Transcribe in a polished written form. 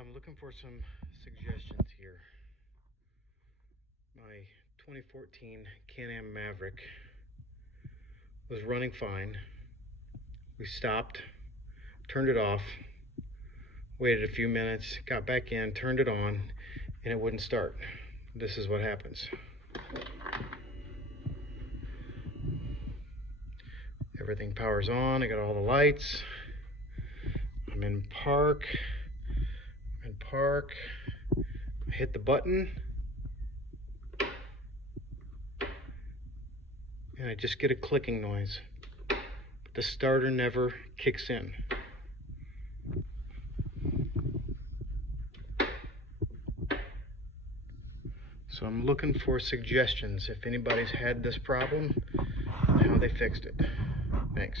I'm looking for some suggestions here. My 2014 CanAm Maverick was running fine. We stopped, turned it off, waited a few minutes, got back in, turned it on, and it wouldn't start. This is what happens. Everything powers on, I got all the lights. I'm in park. I hit the button, and I just get a clicking noise. But the starter never kicks in. So I'm looking for suggestions if anybody's had this problem and how they fixed it. Thanks.